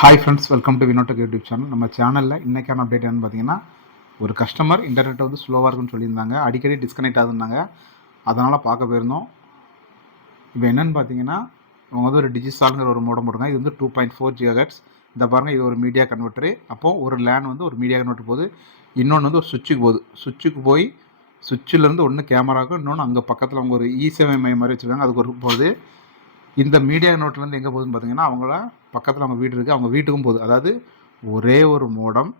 Hi friends welcome to வினோட்டக் YouTube channel நம்ம சேனலில் இன்றைக்கான அப்டேட் என்னன்னு பார்த்தீங்கன்னா ஒரு கஸ்டமர் இன்டர்நெட் வந்து ஸ்லோவாக இருக்குன்னு சொல்லியிருந்தாங்க. அடிக்கடி டிஸ்கனெக்ட் ஆகுதுனாங்க அதனால் பார்க்க போயிருந்தோம். இப்போ என்னென்னு பார்த்தீங்கன்னா அவங்க வந்து ஒரு டிஜிசால்ங்கிற ஒரு மோடம் போடுங்க இது வந்து டூ பாயிண்ட் ஃபோர் ஜிகாகட்ஸ் இந்த பாருங்கள் இது ஒரு மீடியா கன்வெர்ட்டரு அப்போது ஒரு லேன் வந்து ஒரு மீடியா கன்வெர்ட்டர் போகுது. இன்னொன்று வந்து ஒரு சுவிட்சுக்கு போகுது. சுவிட்சுக்கு போய் சுவிட்சிலேருந்து ஒன்று கேமராக்கும் இன்னொன்று அங்கே பக்கத்தில் அவங்க ஒரு e இசேவை மையம் மாதிரி வச்சுருக்காங்க. அதுக்கு ஒரு போகுது. இந்த மீடியா நோட்லேருந்து எங்கே போகுதுன்னு பார்த்தீங்கன்னா அவங்கள பக்கத்தில் அவங்க வீடு இருக்குது அவங்க வீட்டுக்கும் போகுது. அதாவது ஒரே ஒரு மோடம்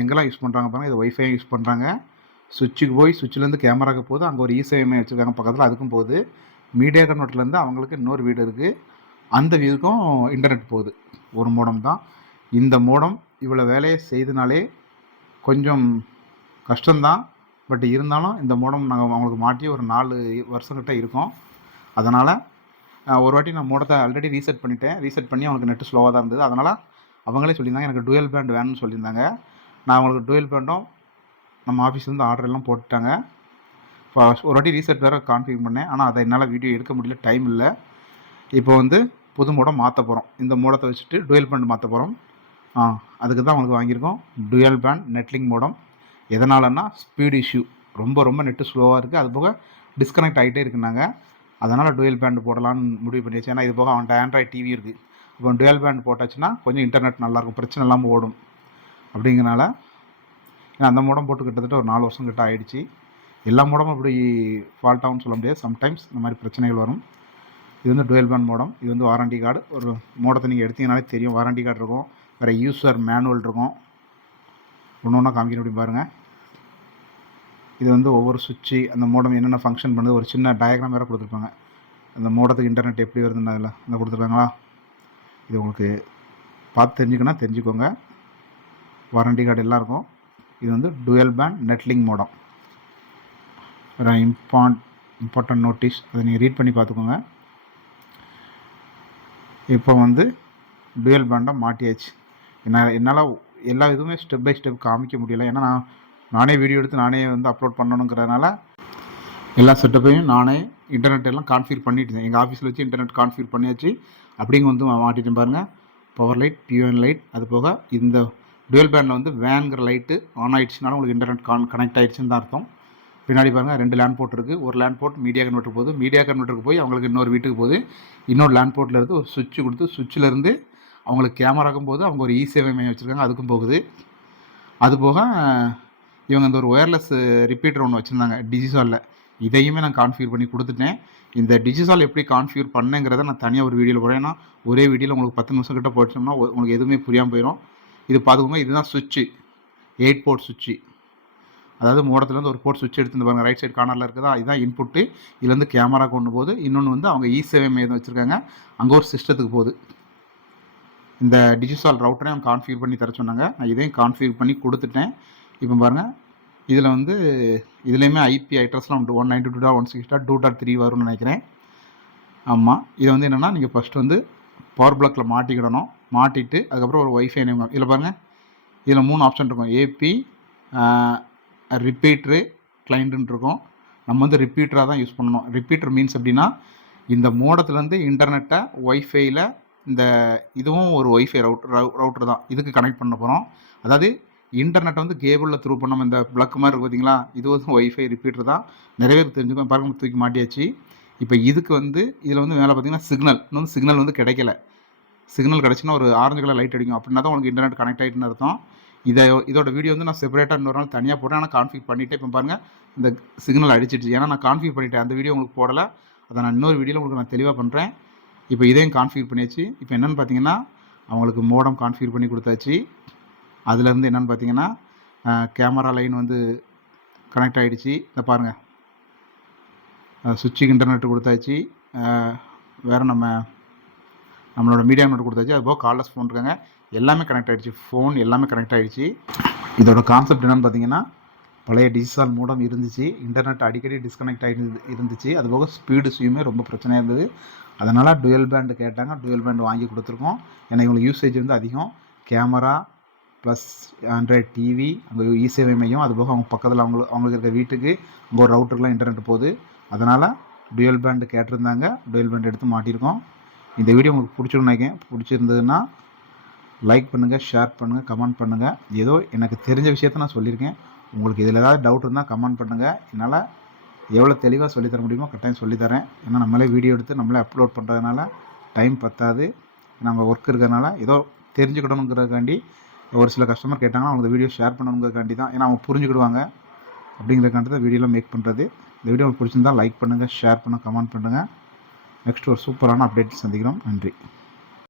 எங்கெல்லாம் யூஸ் பண்ணுறாங்க பாருங்கள் இது ஒய்ஃபை யூஸ் பண்ணுறாங்க சுவிட்சுக்கு போய் சுவிட்சிலேருந்து கேமராக்கு போகுது. அங்கே ஒரு இசேவை வச்சுருக்காங்க பக்கத்தில். அதுக்கும் போகுது. மீடியா கன்வெர்ட்லேருந்து அவங்களுக்கு இன்னொரு வீடு இருக்குது அந்த வீடுக்கும் இன்டர்நெட் போகுது. ஒரு மோடம் தான். இந்த மோடம் இவ்வளோ வேலையை செய்தனாலே கொஞ்சம் கஷ்டம்தான். பட் இருந்தாலும் இந்த மோடம் நாங்கள் அவங்களுக்கு மாட்டி ஒரு நாலு வருஷங்கிட்ட இருக்கோம். அதனால் ஒரு வாட்டி நான் மோடத்தை ஆல்ரெடி ரீசெட் பண்ணிட்டேன். ரீசெட் பண்ணி அவங்களுக்கு நெட் ஸ்லோவாக தான் இருந்தது. அதனால் அவங்களே சொல்லியிருந்தாங்க எனக்கு டுவெல் பேண்ட் வேணும்னு சொல்லியிருந்தாங்க. நான் அவங்களுக்கு டுவெல் பேண்டும் நம்ம ஆஃபீஸ்லேருந்து ஆர்டர் எல்லாம் போட்டுட்டாங்க. இப்போ ஒரு வாட்டி ரீசெட் வேறு கான்ஃபிகர் பண்ணேன். ஆனால் அதை என்னால் வீடியோ எடுக்க முடியல. டைம் இல்லை. இப்போ வந்து புது மோடம் மாற்ற போகிறோம் இந்த மூடத்தை வச்சுட்டு டுவெல் பேண்ட் மாற்ற போகிறோம் ஆ அதுக்கு தான் அவங்களுக்கு வாங்கியிருக்கோம். டுவெல் பேண்ட் நெட்லிங் மோடம் எதனாலன்னா ஸ்பீடு இஷ்யூ ரொம்ப ரொம்ப நெட்டு ஸ்லோவாக இருக்குது அது போக டிஸ்கனெக்ட் ஆகிட்டே இருக்குனாங்க. அதனால் டுவெல் பேண்ட் போடலான்னு முடிவு பண்ணியாச்சு. ஏன்னா இது போக அவன்கிட்ட ஆண்ட்ராய்ட் டிவி இருக்குது இப்போ டுவெல் பேண்ட் போட்டாச்சுன்னா கொஞ்சம் இன்டர்நெட் நல்லாயிருக்கும் பிரச்சனை இல்லாமல் ஓடும். அப்படிங்கிறனால ஏன்னா அந்த மூடம் போட்டு கிட்டத்தட்ட ஒரு நாலு வருஷம் கிட்ட ஆயிடுச்சு. எல்லா மூடமும் இப்படி ஃபால்ட்டாகவும் சொல்ல முடியாது. சம்டைம்ஸ் இந்த மாதிரி பிரச்சனைகள் வரும். இது வந்து டுவெல் பேண்ட் மோடம். இது வந்து வாரண்டி கார்டு ஒரு மோடத்தை நீங்கள் எடுத்தீங்கனாலே தெரியும். வாரண்டி கார்டு இருக்கும். வேறு யூஸர் மேனுவல் இருக்கும். ஒன்று ஒன்றா காமிக்கணும் அப்படின்னு பாருங்கள் இது வந்து ஒவ்வொரு சுவிட்சு அந்த மோடம் என்னென்ன ஃபங்க்ஷன் பண்ணுது ஒரு சின்ன டயக்ராம் வேறு கொடுத்துருப்பாங்க. அந்த மோடத்துக்கு இன்டர்நெட் எப்படி வருதுன்னு அதில் அந்த கொடுத்துருக்காங்களா? இது உங்களுக்கு பார்த்து தெரிஞ்சுக்கணும் தெரிஞ்சுக்கோங்க. வாரண்டி கார்டு எல்லாம் இருக்கும். இது வந்து டுவெல் பேண்ட் நெட்லிங் மோடம் ஒரு இம்பார்ட் இம்பார்ட்டன்ட் நோட்டீஸ் அதை நீங்கள் ரீட் பண்ணி பார்த்துக்கோங்க. இப்போ வந்து டுவெல் பேண்டை மாட்டியாச்சு. என்னால் என்னால் எல்லா இதுவுமே ஸ்டெப் பை ஸ்டெப் காமிக்க முடியல. ஏன்னா நான் நானே வீடியோ எடுத்து நானே வந்து அப்லோட் பண்ணணுங்கிறதுனால எல்லா செட்டப்பையும் நானே இன்டர்நெட் எல்லாம் கான்ஃபிகர் பண்ணிட்டேன் எங்கள் ஆஃபீஸில் வச்சு இன்டர்நெட் கான்ஃபிகர் பண்ணியாச்சு. அப்படிங்க வந்து மாட்டிட்டேன் பாருங்கள் பவர் லைட் டியூஎன் லைட் அது போக இந்த டுவெல் பேண்டில் வந்து வேன்கிற லைட்டு ஆன் ஆயிடுச்சுனால உங்களுக்கு இன்டர்நெட் கான் கனெக்ட் ஆயிடுச்சுன்னு தான் அர்த்தம். பின்னாடி பாருங்கள் ரெண்டு லேண்ட் போர்ட் இருக்குது ஒரு லேண்ட் போர்ட் மீடியா கன்வெர்ட்டர் போகுது. மீடியா கன்வெர்ட்டருக்கு போய் அவங்களுக்கு இன்னொரு வீட்டுக்கு போகுது. இன்னொரு லேண்ட் போர்ட்டில் இருந்து ஒரு சுவிட்ச் கொடுத்து சுவிட்சிலேருந்து அவங்களுக்கு கேமராக்கும் போது அவங்க ஒரு இ சேவை மையம் வச்சுருக்காங்க. அதுக்கும் போகுது. அது போக இவங்க இந்த ஒரு ஒயர்லெஸ் ரிப்பீட்டர் ஒன்று வச்சுருந்தாங்க டிஜிசாலில் இதையுமே நான் கான்ஃபியூர் பண்ணி கொடுத்துட்டேன். இந்த டிஜிசால் எப்படி கான்ஃபியூர் பண்ணேங்கிறத நான் தனியாக ஒரு வீடியோவில் போகிறேன் ஏன்னா ஒரே வீடியோவில் உங்களுக்கு பத்து நிமிஷம் கிட்ட போயிடுச்சோம்னா உங்களுக்கு எதுவுமே புரியாமல் போயிடும் இது பார்த்துக்கோங்க இதுதான் சுவிட்சு எயிட் போர்ட் சுவிட்சு அதாவது மூடத்துலேருந்து ஒரு போர்ட் சுவிட்ச் எடுத்து பாருங்கள் ரைட் சைடு கார்னரில் இருக்குதா? இதுதான் இன்புட்டு இதுலேருந்து கேமரா கொண்டு போகுது. இன்னொன்று வந்து அவங்க e இ சேவை மையம் வச்சுருக்காங்க. அங்கே ஒரு சிஸ்டத்துக்கு போகுது. இந்த டிஜிசால் ரவுட்டரையும் அவங்க பண்ணி தர சொன்னாங்க. நான் இதையும் கான்ஃபியூர் பண்ணி கொடுத்துட்டேன். இப்போ பாருங்கள் இதில் வந்து இதுலேயுமே ஐபி அட்ரஸ்லாம் உண்டு. One ninety two dot one six dot two dot three வரும்னு நினைக்கிறேன். ஆமாம் இது வந்து என்னென்னா நீங்கள் ஃபஸ்ட்டு வந்து பவர் பிளாக்கில் மாட்டிக்கிடணும். மாட்டிட்டு அதுக்கப்புறம் ஒரு ஒய்ஃபை நேம் இதில் பாருங்கள் இதில் மூணு ஆப்ஷன் இருக்கும். ஏபி ரிப்பீட்ரு கிளைண்ட்டுன்னு இருக்கும். நம்ம வந்து ரிப்பீட்டராக தான் யூஸ் பண்ணணும். ரிப்பீட்டர் மீன்ஸ் எப்படின்னா இந்த மோடத்துலேருந்து இன்டர்நெட்டை ஒய்ஃபைல இந்த இதுவும் ஒரு ஒய்ஃபை ரவுட் ரவுட்டர் தான். இதுக்கு கனெக்ட் பண்ண போகிறோம் அதாவது இன்டர்நெட் வந்து கேபிளில் த்ரூ பண்ணோம் இந்த ப்ளக் மாதிரி இருக்கு பார்த்தீங்களா இது வந்து ஒய்ஃபை ரிப்பீட்டர் தான். நிறைய பேர் தெரிஞ்சுக்கோ பாருங்க தூக்கி மாட்டியாச்சு. இப்போ இதுக்கு வந்து இதில் வந்து மேலே பார்த்தீங்கன்னா சிக்னல் இன்னும் வந்து சிக்னல் வந்து கிடைக்கல. சிக்னல் கிடச்சுன்னா ஒரு ஆரஞ்சு கலர் லைட் அடிக்கும். அப்படின்னா தான் உங்களுக்கு இன்டர்நெட் கனெக்ட் ஆகிட்டுன்னு அர்த்தம். இதை இதோட வீடியோ வந்து நான் செப்பரேட்டாக இன்னொரு நாள் தனியாக போட்டேன் ஆனால் கான்ஃபிக் பண்ணிவிட்டு இப்போ பாருங்கள் இந்த சிக்னல் அடிச்சிடுச்சு. ஏன்னா நான் கான்ஃபிக் பண்ணிட்டேன். அந்த வீடியோ உங்களுக்கு போடலை. அதை நான் இன்னொரு வீடியோவில் உங்களுக்கு நான் தெளிவாக பண்ணுறேன் இப்போ இதையும் கான்ஃபிகர் பண்ணியாச்சு. இப்போ என்னென்னு பார்த்தீங்கன்னா அவங்களுக்கு மோடம் கான்ஃபிகர் பண்ணி கொடுத்தாச்சு. அதுலேருந்து என்னென்னு பார்த்தீங்கன்னா கேமரா லைன் வந்து கனெக்ட் ஆகிடுச்சு இந்த பாருங்கள் சுவிட்சுக்கு இன்டர்நெட் கொடுத்தாச்சு. வேறு நம்ம நம்மளோட மீடியா நோட் கொடுத்தாச்சு. அது போக ஃபோன் இருக்காங்க. எல்லாமே கனெக்ட் ஆகிடுச்சு ஃபோன் எல்லாமே கனெக்ட் ஆகிடுச்சு இதோட கான்செப்ட் என்னென்னு பார்த்தீங்கன்னா பழைய டிஜிட்டல் மூடம் இருந்துச்சு. இன்டர்நெட் அடிக்கடி டிஸ்கனெக்ட் ஆகிடுது இருந்துச்சு. அது போக ஸ்பீடு சுயுமே ரொம்ப பிரச்சனையாக இருந்தது. அதனால் டுவெல் பேண்டு கேட்டாங்க. டுவெல் பேண்ட் வாங்கி கொடுத்துருக்கோம். ஏன்னா இவங்களுக்கு யூசேஜ் வந்து அதிகம். கேமரா ப்ளஸ் ஆண்ட்ராய்ட் டிவி அங்கே இ சேவை மையம் அது போக அவங்க பக்கத்தில் அவங்களுக்கு அவங்களுக்கு இருக்க வீட்டுக்கு அங்கே ஒரு ரவுட்டர்லாம் இன்டர்நெட் போகுது. அதனால் டுவெல் பேண்டு கேட்டிருந்தாங்க. டுவெல் பேண்ட் எடுத்து மாட்டியிருக்கோம் இந்த வீடியோ உங்களுக்கு பிடிச்சிருன்னு நினைக்கிறேன். பிடிச்சிருந்ததுன்னா லைக் பண்ணுங்கள் ஷேர் பண்ணுங்கள் கமெண்ட் பண்ணுங்கள் ஏதோ எனக்கு தெரிஞ்ச விஷயத்த நான் சொல்லியிருக்கேன். உங்களுக்கு இதில் ஏதாவது டவுட் இருந்தால் கமெண்ட் பண்ணுங்கள் என்னால் எவ்வளோ தெளிவாக சொல்லித்தர முடியுமோ கட்டாயம் சொல்லித்தரேன் ஏன்னா நம்மளே வீடியோ எடுத்து நம்மளே அப்லோட் பண்ணுறதுனால டைம் பத்தாது. நாங்கள் ஒர்க் இருக்கிறதுனால ஏதோ தெரிஞ்சுக்கிடணுங்கிறதுக்காண்டி ஒரு சில கஸ்டமர் கேட்டாங்கன்னா அவங்க வீடியோ ஷேர் பண்ணணுங்கிறக்காண்டி தான். ஏன்னா அவங்க புரிஞ்சுக்கிடுவாங்க அப்படிங்கிறக்காண்டி தான் வீடியோலாம் மேக் பண்ணுறது இந்த வீடியோ உங்களுக்கு பிடிச்சிருந்தா லைக் பண்ணுங்கள் ஷேர் பண்ணுங்கள் கமெண்ட் பண்ணுங்கள் நெக்ஸ்ட் ஒரு சூப்பரான அப்டேட் சந்திக்கிறோம். நன்றி.